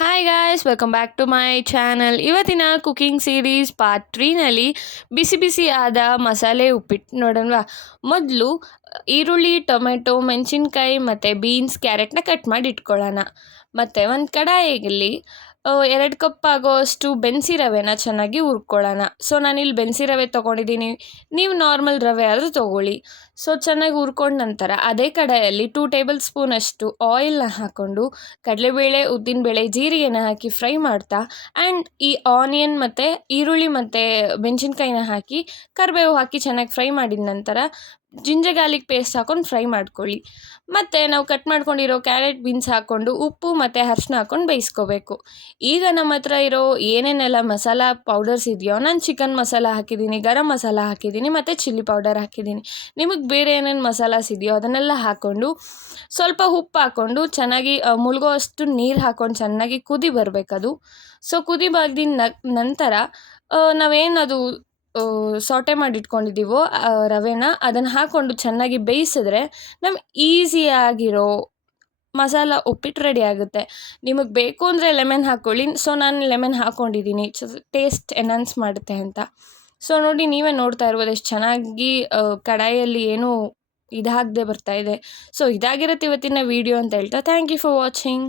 Hi guys, welcome back to my channel. ಇವತ್ತಿನ cooking series part 3ನಲ್ಲಿ ಬಿಸಿ ಬಿಸಿ ಆದ ಮಸಾಲೆ ಉಪ್ಪಿಟ್ಟು ನೋಡೋಣವಾ. ಮೊದಲು ಈರುಳ್ಳಿ, ಟೊಮೆಟೊ, ಮೆಣಸಿನ್ಕಾಯಿ ಮತ್ತು ಬೀನ್ಸ್, ಕ್ಯಾರೆಟ್ನ ಕಟ್ ಮಾಡಿ ಇಟ್ಕೊಳ್ಳೋಣ. ಮತ್ತು ಒಂದು ಕಡಾಯಿಯಲ್ಲಿ 2 ಕಪ್ ಆಗೋಷ್ಟು ಬೆನ್ಸಿ ರವೆನ ಚೆನ್ನಾಗಿ ಹುರ್ಕೊಳ್ಳೋಣ. ಸೊ ನಾನಿಲ್ಲಿ ಬೆನ್ಸಿ ರವೆ ತೊಗೊಂಡಿದ್ದೀನಿ, ನೀವು ನಾರ್ಮಲ್ ರವೆ ಆದರೂ ತೊಗೊಳ್ಳಿ. ಸೊ ಚೆನ್ನಾಗಿ ಹುರ್ಕೊಂಡ ನಂತರ ಅದೇ ಕಡಾಯಲ್ಲಿ 2 ಟೇಬಲ್ ಸ್ಪೂನ್ ಅಷ್ಟು ಆಯಿಲ್ನ ಹಾಕ್ಕೊಂಡು ಕಡಲೆಬೇಳೆ, ಉದ್ದಿನಬೇಳೆ, ಜೀರಿಗೆನ ಹಾಕಿ ಫ್ರೈ ಮಾಡ್ತಾ ಆ್ಯಂಡ್ ಈ ಆನಿಯನ್ ಮತ್ತು ಈರುಳ್ಳಿ ಮತ್ತು ಮೆಣಸಿನ್ಕಾಯಿನ ಹಾಕಿ ಕರಿಬೇವು ಹಾಕಿ ಚೆನ್ನಾಗಿ ಫ್ರೈ ಮಾಡಿದ ನಂತರ ಜಿಂಜರ್ ಗಾರ್ಲಿಕ್ ಪೇಸ್ಟ್ ಹಾಕ್ಕೊಂಡು ಫ್ರೈ ಮಾಡ್ಕೊಳ್ಳಿ. ಮತ್ತು ನಾವು ಕಟ್ ಮಾಡ್ಕೊಂಡಿರೋ ಕ್ಯಾರೆಟ್, ಬೀನ್ಸ್ ಹಾಕ್ಕೊಂಡು ಉಪ್ಪು ಮತ್ತು ಅರಿಶಿನ ಹಾಕ್ಕೊಂಡು ಬೇಯಿಸ್ಕೋಬೇಕು. ಈಗ ನಮ್ಮ ಹತ್ರ ಇರೋ ಏನೇನೆಲ್ಲ ಮಸಾಲ ಪೌಡರ್ಸ್ ಇದೆಯೋ, ನಾನು ಚಿಕನ್ ಮಸಾಲ ಹಾಕಿದ್ದೀನಿ, ಗರಂ ಮಸಾಲ ಹಾಕಿದ್ದೀನಿ ಮತ್ತು ಚಿಲ್ಲಿ ಪೌಡರ್ ಹಾಕಿದ್ದೀನಿ. ನಿಮಗೆ ಬೇರೆ ಏನೇನು ಮಸಾಲಾಸ್ ಇದೆಯೋ ಅದನ್ನೆಲ್ಲ ಹಾಕ್ಕೊಂಡು ಸ್ವಲ್ಪ ಉಪ್ಪು ಹಾಕ್ಕೊಂಡು ಚೆನ್ನಾಗಿ ಮುಳುಗೋ ಅಷ್ಟು ನೀರು ಹಾಕ್ಕೊಂಡು ಚೆನ್ನಾಗಿ ಕುದಿ ಬರಬೇಕದು. ಸೊ ಕುದಿ ಬಂದಿದ ನಂತರ ನಾವೇನದು ಸಾಟೆ ಮಾಡಿಟ್ಕೊಂಡಿದ್ದೀವೋ ರವೆನ ಅದನ್ನು ಹಾಕ್ಕೊಂಡು ಚೆನ್ನಾಗಿ ಬೇಯಿಸಿದ್ರೆ ನಮ್ಗೆ ಈಸಿಯಾಗಿರೋ ಮಸಾಲ ಉಪ್ಪಿಟ್ಟು ರೆಡಿ ಆಗುತ್ತೆ. ನಿಮಗೆ ಬೇಕು ಅಂದರೆ ಲೆಮನ್ ಹಾಕ್ಕೊಳ್ಳಿ. ಸೊ ನಾನು ಲೆಮನ್ ಹಾಕ್ಕೊಂಡಿದ್ದೀನಿ, ಟೇಸ್ಟ್ ಎನ್ಹಾನ್ಸ್ ಮಾಡುತ್ತೆ ಅಂತ. ಸೊ ನೋಡಿ, ನೀವೇ ನೋಡ್ತಾ ಇರ್ಬೋದು ಎಷ್ಟು ಚೆನ್ನಾಗಿ ಕಡಾಯಿಯಲ್ಲಿ ಏನೂ ಇದಾಗದೆ ಬರ್ತಾಯಿದೆ. ಸೊ ಇದಾಗಿರುತ್ತೆ ಇವತ್ತಿನ ವೀಡಿಯೋ ಅಂತ ಹೇಳ್ತಾ ಥ್ಯಾಂಕ್ ಯು ಫಾರ್ ವಾಚಿಂಗ್.